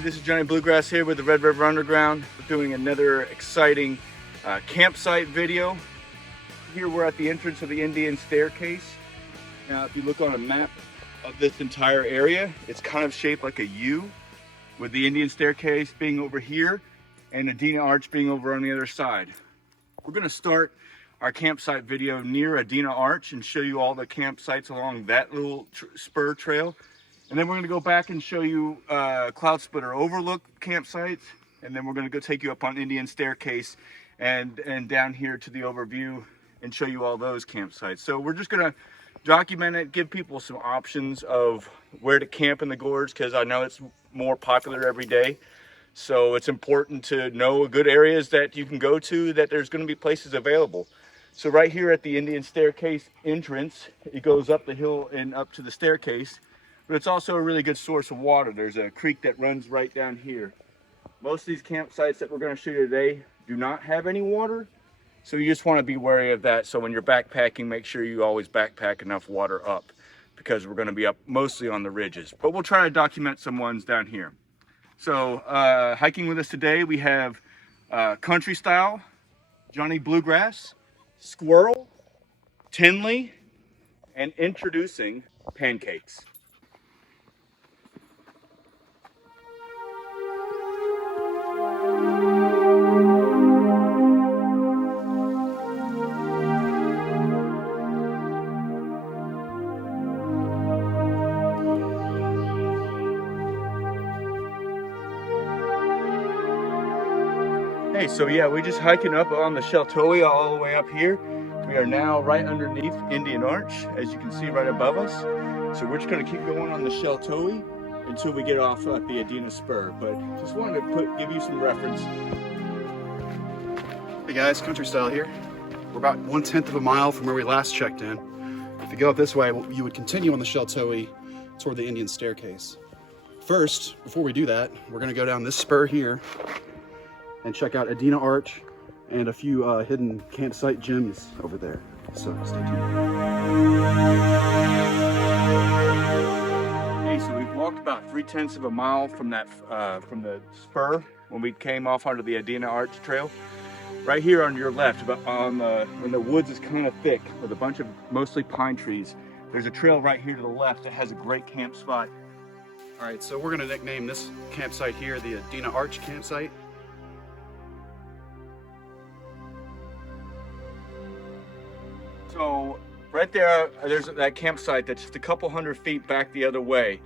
Hey, this is Johnny Bluegrass here with the Red River Underground. We're doing another exciting campsite video. Here we're at the entrance of the Indian Staircase. Now, if you look on a map of this entire area, it's kind of shaped like a U, with the Indian Staircase being over here and Adena Arch being over on the other side. We're going to start our campsite video near Adena Arch and show you all the campsites along that little spur trail. And then we're going to go back and show you Cloud Splitter Overlook campsites. And then we're going to go take you up on Indian Staircase and down here to the overview and show you all those campsites. So we're just going to document it, give people some options of where to camp in the gorge, because I know it's more popular every day. So it's important to know good areas that you can go to, that there's going to be places available. So right here at the Indian Staircase entrance, it goes up the hill and up to the staircase. But it's also a really good source of water. There's a creek that runs right down here. Most of these campsites that we're going to show you today do not have any water. So you just want to be wary of that. So when you're backpacking, make sure you always backpack enough water up, because we're going to be up mostly on the ridges. But we'll try to document some ones down here. So hiking with us today, we have Country Style, Johnny Bluegrass, Squirrel, Tinley, and introducing Pancakes. Hey, so yeah, we're just hiking up on the Sheltowee all the way up here. We are now right underneath Indian Arch, as you can see right above us. So we're just going to keep going on the Sheltowee until we get off at the Adena Spur. But just wanted to give you some reference. Hey guys, Country Style here. We're about 1/10 of a mile from where we last checked in. If you go up this way, you would continue on the Sheltowee toward the Indian Staircase. First, before we do that, we're going to go down this spur here and check out Adena Arch and a few hidden campsite gems over there. So stay tuned. Hey, so we've walked about 3/10 of a mile from that from the spur when we came off onto the Adena Arch trail. Right here on your left, about when the woods is kind of thick with a bunch of mostly pine trees, there's a trail right here to the left that has a great camp spot. All right, so we're going to nickname this campsite here the Adena Arch campsite. So right there, there's that campsite that's just a couple hundred feet back the other way.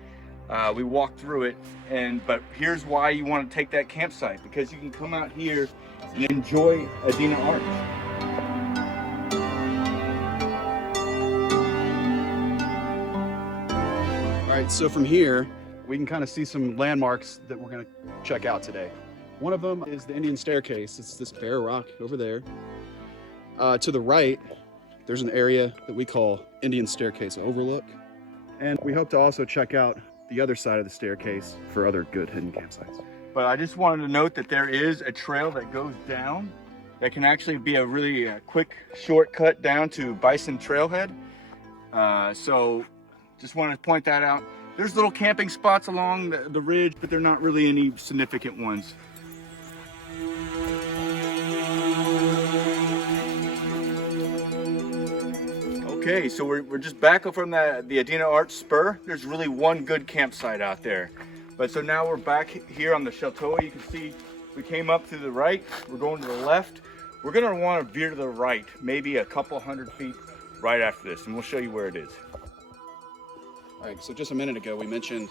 We walked through it, but here's why you want to take that campsite, because you can come out here and enjoy Adena Arch. All right, so from here, we can kind of see some landmarks that we're going to check out today. One of them is the Indian Staircase. It's this bare rock over there. To the right, there's an area that we call Indian Staircase Overlook. And we hope to also check out the other side of the staircase for other good hidden campsites. But I just wanted to note that there is a trail that goes down that can actually be a really quick shortcut down to Bison Trailhead. So just wanted to point that out. There's little camping spots along the ridge, but they're not really any significant ones. Okay, so we're just back up from the Adena Arch Spur. There's really one good campsite out there. But so now we're back here on the Sheltowee. You can see we came up to the right. We're going to the left. We're going to want to veer to the right, maybe a couple hundred feet right after this, and we'll show you where it is. All right, so just a minute ago, we mentioned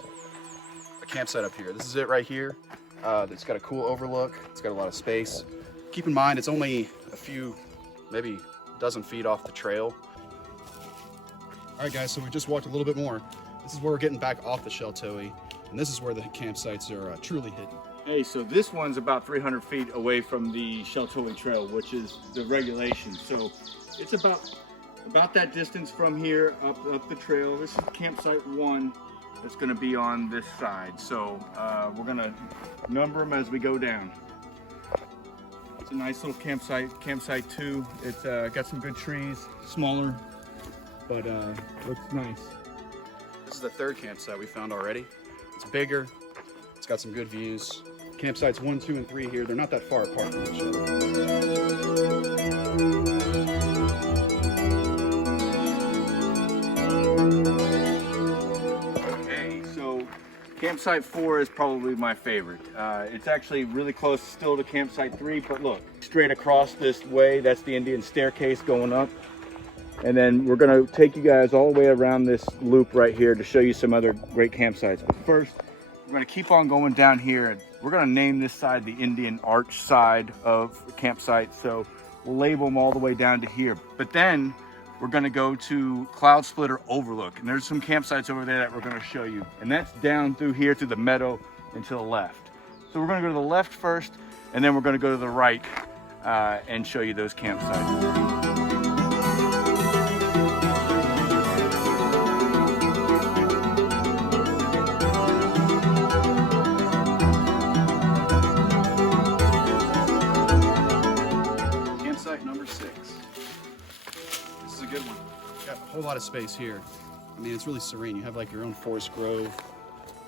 a campsite up here. This is it right here. It's got a cool overlook. It's got a lot of space. Keep in mind, it's only a few, maybe a dozen feet off the trail. All right, guys, so we just walked a little bit more. This is where we're getting back off the Sheltowee, and this is where the campsites are truly hidden. Hey, so this one's about 300 feet away from the Sheltowee Trail, which is the regulation. So it's about that distance from here up the trail. This is campsite 1 that's going to be on this side. So we're going to number them as we go down. It's a nice little campsite. Campsite 2. It's got some good trees, smaller, but looks nice. This is the third campsite we found already. It's bigger, It's got some good views. Campsites 1, 2, and 3 here, they're not that far apart from each other. Okay, so campsite 4 is probably my favorite. It's actually really close still to campsite 3, but look, straight across this way, that's the Indian staircase going up. And then we're gonna take you guys all the way around this loop right here to show you some other great campsites. But first, we're gonna keep on going down here, and we're gonna name this side the Indian Arch side of the campsite. So we'll label them all the way down to here. But then we're gonna go to Cloud Splitter Overlook, and there's some campsites over there that we're gonna show you. And that's down through here to the meadow and to the left. So we're gonna go to the left first, and then we're gonna go to the right and show you those campsites. Number 6. This is a good one. Got a whole lot of space here. I mean, it's really serene. You have like your own forest grove,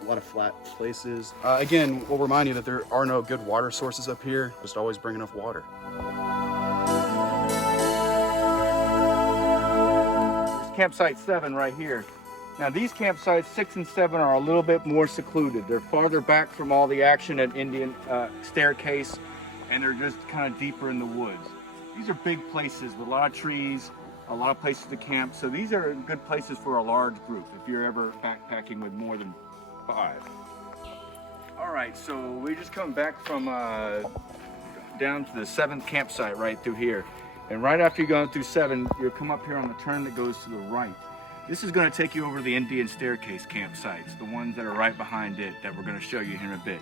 a lot of flat places. Again, we'll remind you that there are no good water sources up here. Just always bring enough water. There's campsite 7 right here. Now these campsites 6 and 7 are a little bit more secluded. They're farther back from all the action at Indian staircase, and they're just kind of deeper in the woods. These are big places with a lot of trees, a lot of places to camp. So these are good places for a large group if you're ever backpacking with more than 5. All right, so we just come back from down to the 7th campsite right through here. And right after you go through 7, you'll come up here on the turn that goes to the right. This is gonna take you over the Indian staircase campsites, the ones that are right behind it that we're gonna show you here in a bit.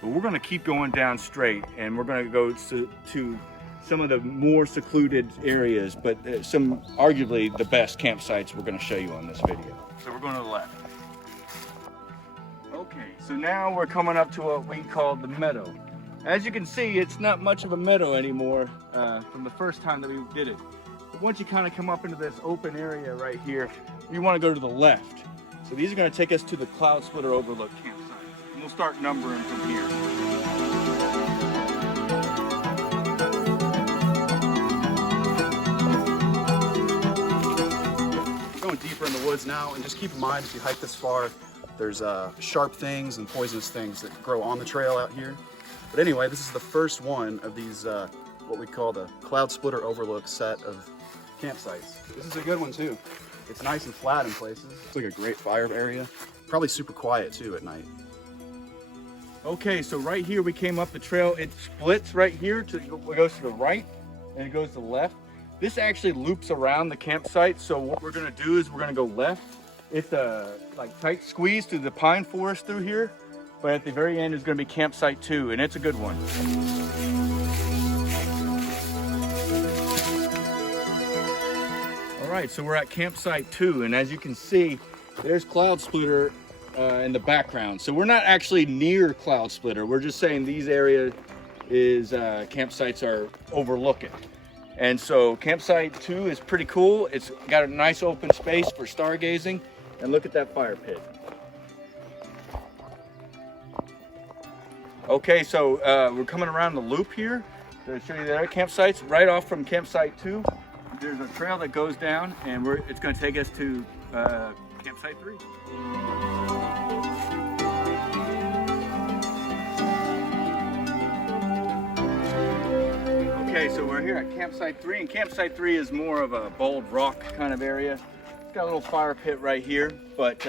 But we're gonna keep going down straight, and we're gonna go to some of the more secluded areas, but some arguably the best campsites we're going to show you on this video. So we're going to the left. Okay, so now we're coming up to what we call the meadow. As you can see, it's not much of a meadow anymore from the first time that we did it. But once you kind of come up into this open area right here, you want to go to the left. So these are going to take us to the Cloud Splitter Overlook campsite. And we'll start numbering from here. Deeper in the woods now, and just keep in mind if you hike this far, there's sharp things and poisonous things that grow on the trail out here. But anyway, this is the first one of these what we call the Cloud Splitter Overlook set of campsites. This is a good one too. It's nice and flat in places. It's like a great fire area. Probably super quiet too at night. Okay, so right here we came up the trail. It splits right here, it goes to the right and it goes to the left. This actually loops around the campsite, so what we're gonna do is we're gonna go left. It's a like tight squeeze through the pine forest through here, but at the very end is gonna be campsite 2, and it's a good one. All right, so we're at campsite 2, and as you can see, there's Cloud Splitter in the background. So we're not actually near Cloud Splitter. We're just saying these areas is campsites are overlooking. And so campsite 2 is pretty cool. It's got a nice open space for stargazing, and look at that fire pit. Okay, so we're coming around the loop here to show you the other campsites. Right off from campsite 2, there's a trail that goes down, and it's going to take us to campsite 3. Okay, so we're here at campsite 3, and campsite 3 is more of a bold rock kind of area. It's got a little fire pit right here, but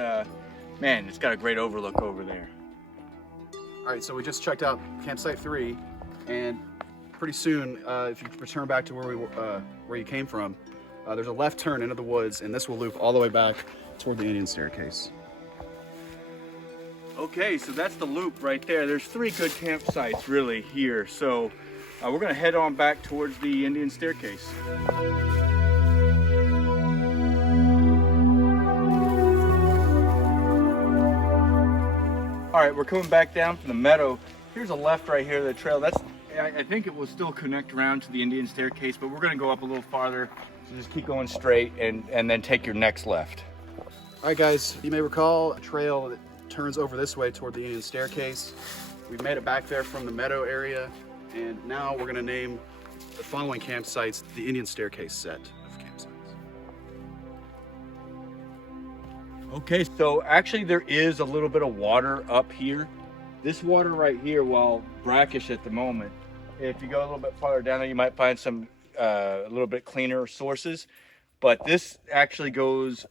man, it's got a great overlook over there. All right, so we just checked out campsite 3, and pretty soon, if you return back to where you came from, there's a left turn into the woods, and this will loop all the way back toward the Indian staircase. Okay, so that's the loop right there. There's 3 good campsites really here. So we're gonna head on back towards the Indian staircase. All right, we're coming back down from the meadow. Here's a left right here, the trail. I think it will still connect around to the Indian staircase, but we're gonna go up a little farther. So just keep going straight and then take your next left. All right, guys, you may recall a trail that turns over this way toward the Indian staircase. We've made it back there from the meadow area, and now we're gonna name the following campsites the Indian staircase set of campsites. Okay, so actually there is a little bit of water up here. This water right here, while brackish at the moment, if you go a little bit farther down there, you might find some a little bit cleaner sources. But this actually goes,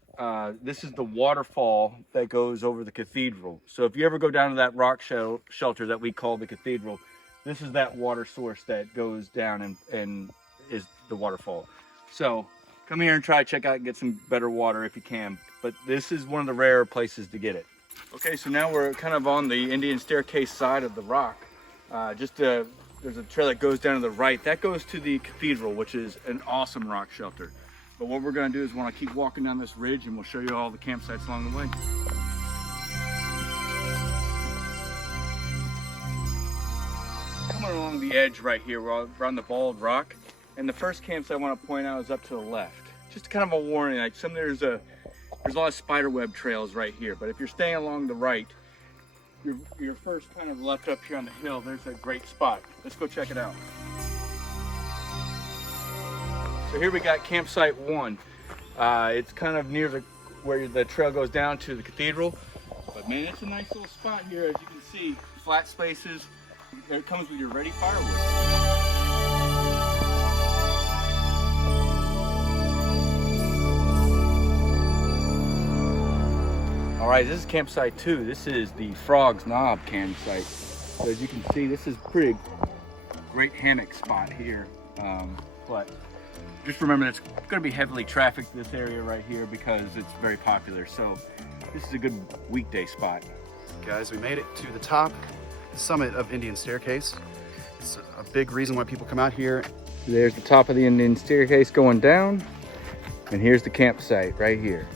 this is the waterfall that goes over the cathedral. So if you ever go down to that rock shelter that we call the cathedral, this is that water source that goes down and is the waterfall. So come here and try to check out and get some better water if you can. But this is one of the rarer places to get it. Okay, so now we're kind of on the Indian staircase side of the rock. There's a trail that goes down to the right. That goes to the cathedral, which is an awesome rock shelter. But what we're gonna do is we're gonna keep walking down this ridge and we'll show you all the campsites along the way. Coming along the edge right here, we're on the bald rock. And the first campsite I wanna point out is up to the left. Just kind of a warning, like there's a lot of spiderweb trails right here. But if you're staying along the right, your first kind of left up here on the hill, there's a great spot. Let's go check it out. So here we got campsite 1. It's kind of near where the trail goes down to the cathedral. But man, it's a nice little spot here. As you can see, flat spaces. It comes with your ready firewood. All right, this is campsite 2. This is the Frog's Knob campsite. So as you can see, this is pretty great hammock spot here. But just remember it's going to be heavily trafficked, this area right here, because it's very popular. So this is a good weekday spot. Guys, we made it to the top, the summit of Indian Staircase. It's a big reason why people come out here. There's the top of the Indian Staircase going down, and here's the campsite right here.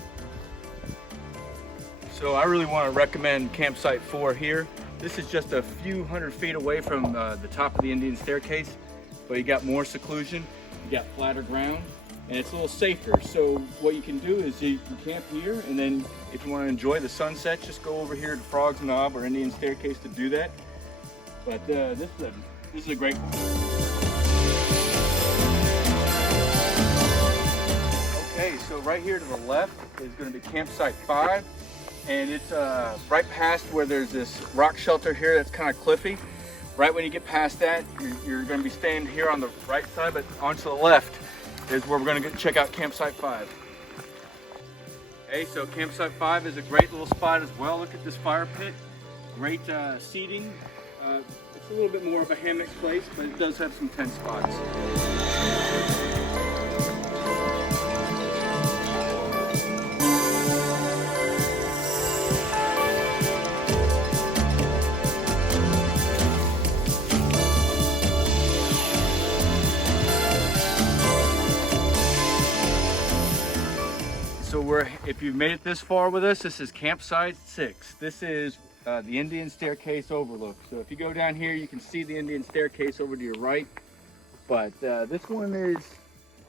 So I really want to recommend campsite 4 here. This is just a few hundred feet away from the top of the Indian Staircase, but you got more seclusion, you got flatter ground, and it's a little safer. So what you can do is you camp here, and then if you want to enjoy the sunset, just go over here to Frog's Knob or Indian Staircase to do that. But this is a great one. Okay, so right here to the left is going to be campsite 5. And it's right past where there's this rock shelter here that's kind of cliffy. Right when you get past that, you're going to be staying here on the right side, but onto the left is where we're going to check out campsite 5. Okay, so campsite 5 is a great little spot as well. Look at this fire pit. Great seating. It's a little bit more of a hammock place, but it does have some tent spots. So if you've made it this far with us, this is campsite 6. This is the Indian Staircase Overlook. So if you go down here, you can see the Indian Staircase over to your right. But this one is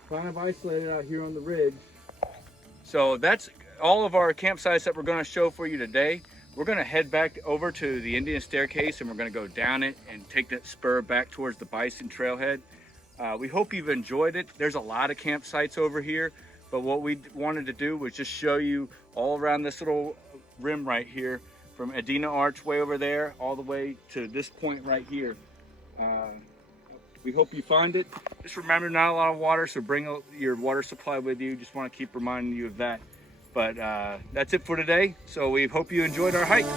kind of isolated out here on the ridge. So that's all of our campsites that we're going to show for you today. We're going to head back over to the Indian Staircase and we're going to go down it and take that spur back towards the Bison Trailhead. We hope you've enjoyed it. There's a lot of campsites over here. But what we wanted to do was just show you all around this little rim right here, from Adena Arch way over there, all the way to this point right here. We hope you find it. Just remember, not a lot of water, so bring your water supply with you. Just want to keep reminding you of that. But that's it for today. So we hope you enjoyed our hike.